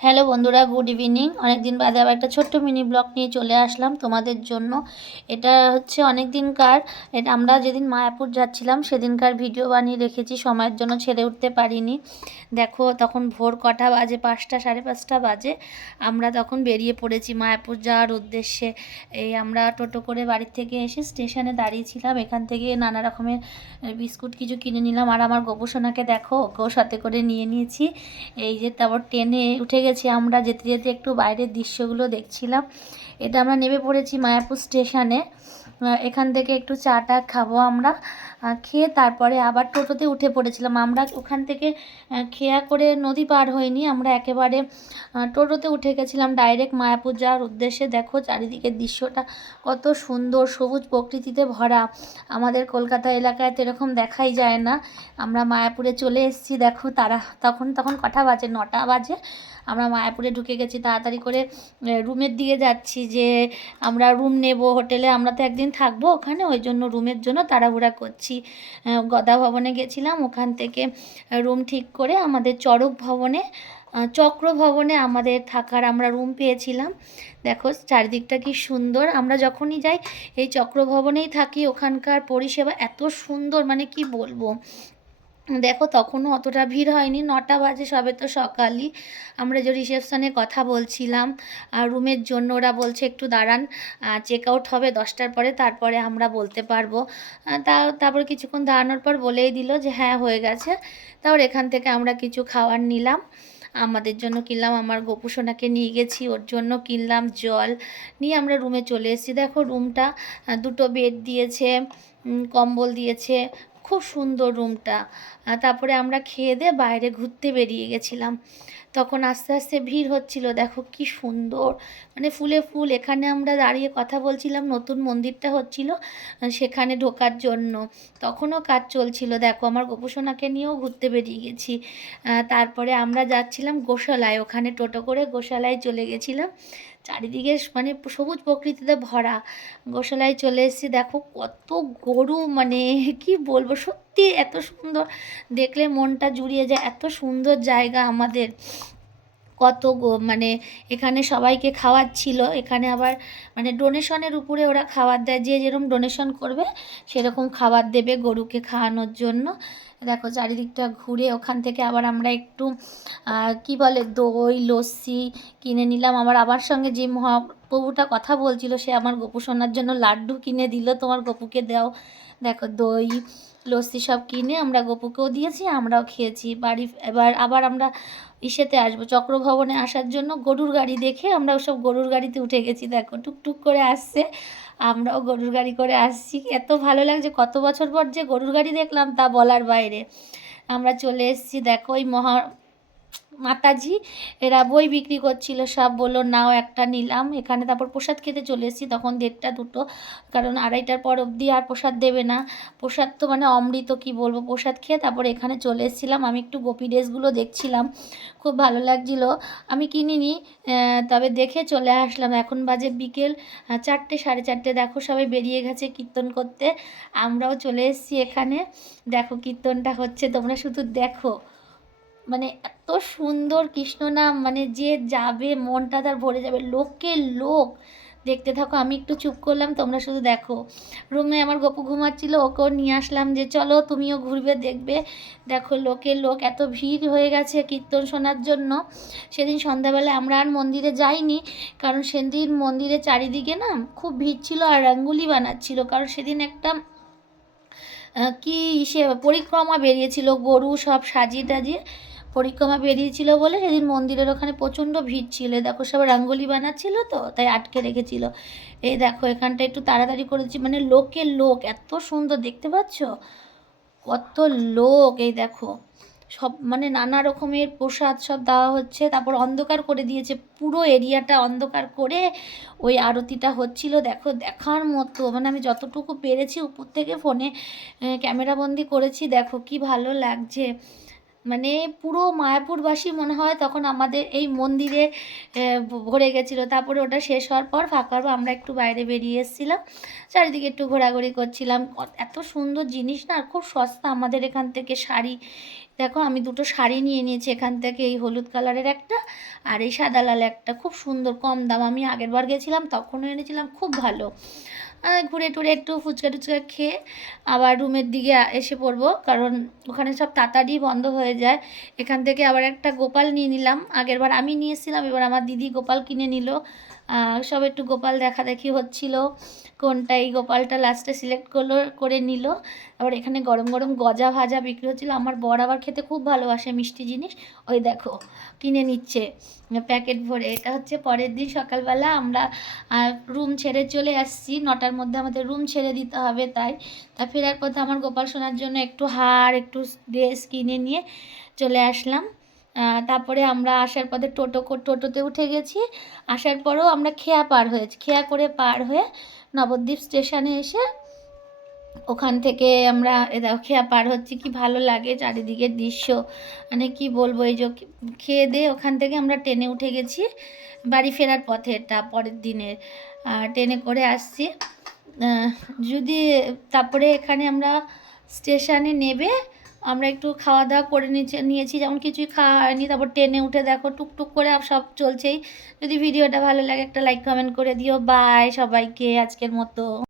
Hello বন্ধুরা, good evening. অনেক দিন বাদে আবার একটা ছোট্ট মিনি ব্লগ নিয়ে চলে আসলাম তোমাদের জন্য। এটা হচ্ছে অনেক দিনকার, এটা আমরা যেদিন মায়াপুর যাচ্ছিলাম সেদিনকার ভিডিও বানিয়ে রেখেছি, সময়ের জন্য ছেড়ে উঠতে পারিনি। দেখো তখন ভোর কটা বাজে, 5টা 5:30 বাজে। আমরা তখন বেরিয়ে পড়েছি মায়াপুর যাওয়ার উদ্দেশ্যে। এই আমরা টোটো করে বাড়ির থেকে এসে স্টেশনে দাঁড়িয়েছিলাম, এখান থেকে নানা রকমের বিস্কুট কিছু কিনে নিলাম। আর আমার গোপুসোনাকে দেখো, ওকেও সাথে করে নিয়ে নিয়েছি। এই যে তারপর ট্রেনে উঠে গেছি আমরা, যেতে যেতে একটু বাইরের দৃশ্যগুলো দেখছিলাম। এটা আমরা নেমে পড়েছি মায়াপুর স্টেশনে। এখান থেকে একটু চা টা খাবো আমরা, খেয়ে তারপরে আবার টোটোতে উঠে পড়েছিলাম আমরা। ওখান থেকে খেয়া করে নদী পার হইনি, আমরা একেবারে টোটোতে উঠে গেছিলাম ডাইরেক্ট মায়াপুর যাওয়ার উদ্দেশ্যে। দেখো চারিদিকের দৃশ্যটা কত সুন্দর, সবুজ প্রকৃতিতে ভরা। আমাদের কলকাতা এলাকায় তো এরকম দেখাই যায় না। আমরা মায়াপুরে চলে এসেছি। দেখো তারা তখন তখন কটা বাজে, 9টা বাজে। আমরা মায়াপুরে ঢুকে গেছি, তাড়াতাড়ি করে রুমের দিকে যাচ্ছি, যে আমরা রুম নেব হোটেলে। আমরা তো একদিন থাকবো ওখানে, ওই জন্য রুমের জন্য তাড়াহুড়া করছি। গদা ভবনে গেছিলাম, ওখান থেকে রুম ঠিক করে আমাদের চড়ক ভবনে, চক্র ভবনে আমাদের থাকার আমরা রুম পেয়েছিলাম। দেখো চারিদিকটা কি সুন্দর। আমরা যখনই যাই এই চক্র ভবনেই থাকি, ওখানকার পরিষেবা এত সুন্দর, মানে কি বলবো। দেখো তখনও অতটা ভিড় হয়নি, 9টা বাজে, সবে তো সকালই। আমরা যে রিসেপশানে কথা বলছিলাম আর রুমের জন্য, ওরা বলছে একটু দাঁড়ান, চেক আউট হবে 10টার পরে, তারপরে আমরা বলতে পারবো। তারপর কিছুক্ষণ দাঁড়ানোর পর বলেই দিল যে হ্যাঁ হয়ে গেছে। তারপর এখান থেকে আমরা কিছু খাবার নিলাম, আমাদের জন্য কিনলাম, আমার গোপুসোনাকে নিয়ে গেছি, ওর জন্য কিনলাম জল, নিয়ে আমরা রুমে চলে এসেছি। দেখো রুমটা, দুটো বেড দিয়েছে, কম্বল দিয়েছে, খুব সুন্দর রুমটা। তারপরে আমরা খেয়ে দিয়ে বাইরে ঘুরতে বেরিয়ে গেছিলাম। তখন আস্তে আস্তে ভিড় হচ্ছিল, দেখো কি সুন্দর, মানে ফুলে ফুল। এখানে আমরা দাঁড়িয়ে কথা বলছিলাম, নতুন মন্দিরটা হচ্ছিল সেখানে ঢোকার জন্য, তখনও কাজ চলছিল। দেখো আমার গোপুসোনাকে নিয়েও ঘুরতে বেরিয়ে গেছি। তারপরে আমরা যাচ্ছিলাম গোশালায়, ওখানে টোটো করে গোশালায় চলে গেছিলাম। চারিদিকে মানে সবুজ প্রকৃতিতে ভরা। গোশালায় চলে এসেছি, দেখো কত গরু, মানে কি বলবো, সত্যি এত সুন্দর, দেখলে মনটা জুড়িয়ে যায়। এত সুন্দর জায়গা আমাদের, কত মানে এখানে সবাইকে খাওয়াচ্ছিল। এখানে আবার মানে ডোনেশনের উপরে ওরা খাবার দেয়, যে যেরকম ডোনেশন করবে সেরকম খাবার দেবে গরুকে খাওয়ানোর জন্য। দেখো চারিদিকটা ঘুরে ওখান থেকে আবার আমরা একটু কি বলে দই লস্যি কিনে নিলাম। আমার সঙ্গে যে মহাপ্রভুটা কথা বলছিল, সে আমার গোপুসোনার জন্য লাড্ডু কিনে দিল, তোমার গপুকে দাও। দেখো দই লস্যি সব কিনে আমরা গপুকেও দিয়েছি, আমরাও খেয়েছি। বাড়ি এবার আবার আমরা ইসেতে আসবো, চক্রভবনে আসার জন্য গরুর গাড়ি দেখে আমরা সব গরুর গাড়িতে উঠে গেছি। দেখো টুকটুক করে আসছে, আমরাও গরুর গাড়ি করে আসছি। এত ভালো লাগছে, কত বছর পর যে গরুর গাড়ি দেখলাম তা বলার বাইরে। আমরা চলে এসেছি, দেখো ওই মাতাজি এরা বই বিক্রি করছিল, সব বললো নাও, একটা নিলাম এখানে। তারপর প্রসাদ খেতে চলে এসেছি, তখন 1:30 2, কারণ 2:30টার পর অবধি আর প্রসাদ দেবে না। প্রসাদ তো মানে অমৃত, কি বলবো। প্রসাদ খেয়ে তারপর এখানে চলে এসেছিলাম। আমি একটু গোপী ড্রেসগুলো দেখছিলাম, খুব ভালো লাগছিল। আমি কিনিনি, তবে দেখে চলে আসলাম। এখন বাজে বিকেল 4টে 4:30। দেখো সবাই বেরিয়ে গেছে কীর্তন করতে, আমরাও চলে এসেছি এখানে। দেখো কীর্তনটা হচ্ছে, তোমরা শুধু দেখো, মানে এত সুন্দর কৃষ্ণ নাম, মানে যে যাবে মনটা তার ভরে যাবে, লোকে লোক। দেখতে থাকো, আমি একটু চুপ করলাম, তোমরা শুধু দেখো। রুমে আমার গপু ঘুমাচ্ছিল, ওকেও নিয়ে আসলাম যে চলো তুমিও ঘুরবে দেখবে। দেখো লোকে লোক, এত ভিড় হয়ে গেছে কীর্তন শোনার জন্য। সেদিন সন্ধ্যাবেলায় আমরা আর মন্দিরে যাইনি, কারণ সেদিন মন্দিরে চারিদিকে না খুব ভিড় ছিল আর রঙ্গোলি বানাচ্ছিল, কারণ সেদিন একটা কি সে পরিক্রমা বেরিয়েছিল, গরু সব সাজিয়ে টাজিয়ে পরিক্রমা বেরিয়েছিল বলে সেদিন মন্দিরের ওখানে প্রচণ্ড ভিড় ছিল। দেখো সব রঙ্গোলি বানাচ্ছিল, তো তাই আটকে রেখেছিল। এই দেখো এখানটা একটু তাড়াতাড়ি করেছি, মানে লোকে লোক, এত সুন্দর দেখতে পাচ্ছ, কত লোক। এই দেখো সব মানে নানা রকমের প্রসাদ সব দেওয়া হচ্ছে। তারপর অন্ধকার করে দিয়েছে, পুরো এরিয়াটা অন্ধকার করে ওই আরতিটা হচ্ছিল। দেখো দেখার মতো, মানে আমি যতটুকু পেরেছি উপর থেকে ফোনে ক্যামেরাবন্দি করেছি। দেখো কি ভালো লাগছে, মানে পুরো মায়াপুরবাসী মনে হয় তখন আমাদের এই মন্দিরে ভরে গেছিলো। তারপরে ওটা শেষ হওয়ার পর ফাঁকা আমরা একটু বাইরে বেরিয়ে এসেছিলাম, চারিদিকে একটু ঘোরাঘুরি করছিলাম। এত সুন্দর জিনিস না, আর খুব সস্তা। আমাদের এখান থেকে শাড়ি দেখো আমি দুটো শাড়ি নিয়ে নিয়েছি এখান থেকে, এই হলুদ কালারের একটা আর এই সাদা লাল একটা, খুব সুন্দর, কম দাম। আমি আগের বার গেছিলাম তখনও এনেছিলাম, খুব ভালো। ঘুরে টুরে একটু ফুচকা টুচকা খেয়ে আবার রুমের দিকে এসে পড়বো, কারণ ওখানে সব তাড়াতাড়ি বন্ধ হয়ে যায়। এখান থেকে আবার একটা গোপাল নিয়ে নিলাম, আগের বার আমি নিয়ে এসেছিলাম, এবার আমার দিদি গোপাল কিনে নিল। সব একটু গোপাল দেখাদেখি হচ্ছিল, কোনটা এই গোপালটা লাস্টে সিলেক্ট করে নিল। আবার এখানে গরম গরম গজা ভাজা বিক্রি হচ্ছিলো, আমার বর আবার খেতে খুব ভালোবাসে মিষ্টি জিনিস, ওই দেখো কিনে নিচ্ছে প্যাকেট ভরে। এটা হচ্ছে পরের দিন সকালবেলা আমরা রুম ছেড়ে চলে আসছি, 9টার মধ্যে আমাদের রুম ছেড়ে দিতে হবে, তা ফেরার পথে আমার গোপাল সোনার জন্য একটু হার একটু ড্রেস কিনে নিয়ে চলে আসলাম। তারপরে আমরা আসার পথে টোটোতে উঠে গেছি। আসার পরেও আমরা খেয়া করে পার হয়ে নবদ্বীপ স্টেশনে এসে ওখান থেকে আমরা দেখো খেয়া পার হচ্ছি, কি ভালো লাগে চারিদিকের দৃশ্য, মানে কি বলবো। এই যে খেয়ে দিয়ে ওখান থেকে আমরা ট্রেনে উঠে গেছি, বাড়ি ফেরার পথে এটা পরের দিনের ট্রেনে করে আসছি। যদি তারপরে এখানে আমরা স্টেশনে নেবে আমরা একটু খাওয়া দাওয়া করে নিয়েছি, যেমন কিছুই খাওয়া হয়নি। তারপর ট্রেনে উঠে দেখো টুকটুক করে সব চলছেই। যদি ভিডিওটা ভালো লাগে একটা লাইক কমেন্ট করে দিও। বাই সবাইকে, আজকের মতো।